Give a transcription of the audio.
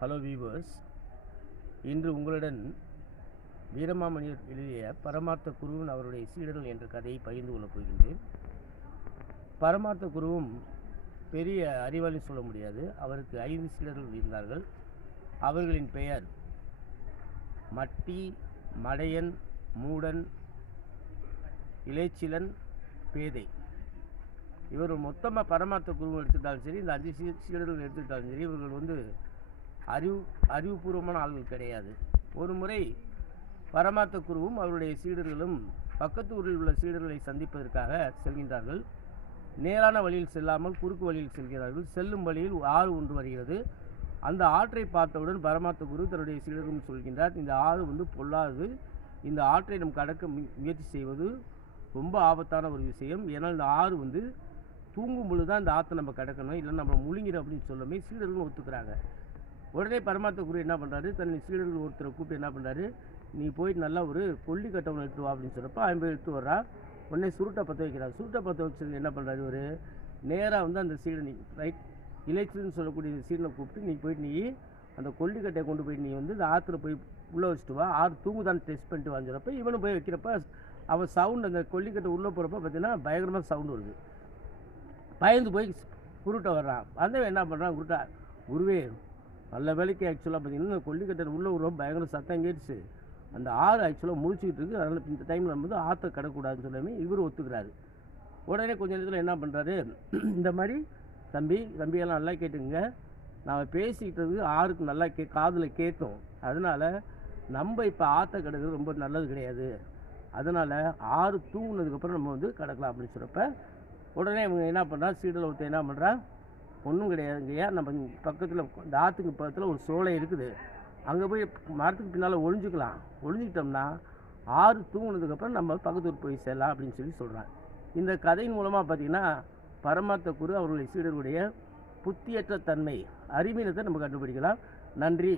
Hello viewers, இன்று உங்களுடன் வீரமாமுனிவர் எழுதிய பரமார்த்த குருவும் அவருடைய சீடர்கள் என்ற கதையை பகிர்ந்து கொள்ளப் போகின்றேன். பரமார்த்த குருவும் பெரிய அறிவாளி சொல்ல முடியாது. அவருக்கு 5 சீடர்கள் இருந்தார்கள். அவர்களின் பெயர் மட்டி, மடையன், மூடன், இளைச்சிலன், பேதை. இவர் மொத்தமாக பரமார்த்த குருவும் எடுத்துக்கிட்டாலும் சரி, இந்த 5 சீடர்கள் எடுத்துக்கிட்டாலும் சரி, இவர்கள் அறிவுபூர்வமான ஆள்கள் கிடையாது. ஒரு முறை பரமார்த்த குருவும் அவருடைய சீடர்களும் பக்கத்து ஊரில் உள்ள சீடர்களை சந்திப்பதற்காக செல்கின்றார்கள். நேரான வழியில் செல்லாமல் குறுக்கு வழியில் செல்கிறார்கள். செல்லும் வழியில் ஆறு ஒன்று வருகிறது. அந்த ஆற்றை பார்த்தவுடன் பரமார்த்த குரு தன்னுடைய சீடர்களும் சொல்கின்றார், இந்த ஆறு பொல்லாதது. இந்த ஆற்றை நம் கடக்க முயற்சி செய்வது ரொம்ப ஆபத்தான ஒரு விஷயம். ஏன்னா இந்த ஆறு தூங்கும் பொழுது தான் இந்த ஆற்றை நம்ம கடக்கணும், இல்லைன்னா நம்ம முழுங்கிடும் அப்படின்னு சொல்லவே சீடர்களும் ஒத்துக்கிறாங்க. உடனே பரமார்த்த குரு என்ன பண்ணுறாரு, தன் சீடர்கள் ஒருத்தரை கூப்பிட்டு என்ன பண்ணுறாரு, நீ போயிட்டு நல்லா ஒரு கொல்லி கட்டவனை எடுத்து வா அப்படின்னு சொல்கிறப்ப அவன் போய் எடுத்து வர்றா. உடனே சுருட்டை பற்ற வைக்கிறார். சுருட்டை பற்ற வச்சது என்ன பண்ணுறாரு, ஒரு நேராக அந்த சீடனை ரைட் இலைச்சின்னு சொல்லக்கூடிய சீடனை கூப்பிட்டு நீ போயிட்டு நீ அந்த கொல்லிக்கட்டையை கொண்டு போயிட்டு நீ இந்த ஆற்றுல போய் உள்ளே வச்சுட்டு வா, ஆறு தூங்குதான் டெஸ்ட் பண்ணிட்டு வாங்கிறப்ப இவனும் போய் வைக்கிறப்ப அவன் சவுண்டு அந்த கொல்லிக்கட்டை உள்ளே போகிறப்ப பார்த்தீங்கன்னா பயங்கரமாக சவுண்டு வருது. பயந்து போய் குருட்டை வர்றான். வந்தவன் என்ன பண்ணுறான், குருவே நல்ல வேலைக்கு ஆக்சுவலாக பார்த்தீங்கன்னா கொல்லிக்கட்டை உள்ளே ரொம்ப பயங்கர சத்தம் கேட்டுச்சு, அந்த ஆறு ஆக்சுவலாக முடிச்சுக்கிட்டு இருக்குது, அதனால் இந்த டைமில் நம்ம ஆற்றை கடக்கூடாதுன்னு சொல்லாமே இவர் ஒத்துக்கிறாரு. உடனே கொஞ்ச நேரத்தில் என்ன பண்ணுறாரு, இந்த மாதிரி தம்பியெல்லாம் நல்லா கேட்டுங்க, நான் பேசிக்கிட்டது ஆறுக்கு நல்லா காதில் கேட்கும், அதனால் நம்ம இப்போ ஆற்றை கடக்கிறது ரொம்ப நல்லது கிடையாது, அதனால் ஆறு தூங்குனதுக்கப்புறம் நம்ம கடக்கலாம் அப்படின்னு சொல்கிறப்ப உடனே இவங்க என்ன பண்ணுறா, சீடல் ஒருத்தர் என்ன பண்ணுறா, ஒன்றும் கிடையாதுங்கய்யா, நம்ம பக்கத்தில் இந்த ஆற்றுக்கு பக்கத்தில் ஒரு சோலை இருக்குது, அங்கே போய் மரத்துக்கு பின்னால் ஒழிஞ்சிக்கிட்டோம்னா ஆறு தூங்குனதுக்கப்புறம் நம்ம பக்கத்து ஊர் போய் செல்லலாம் அப்படின்னு சொல்கிறாங்க. இந்த கதையின் மூலமாக பார்த்திங்கன்னா பரமார்த்த குரு அவர்களுடைய சீடர்களுடைய புத்தியற்ற தன்மை, அறிவீனத்தை நம்ம கண்டுபிடிக்கலாம். நன்றி.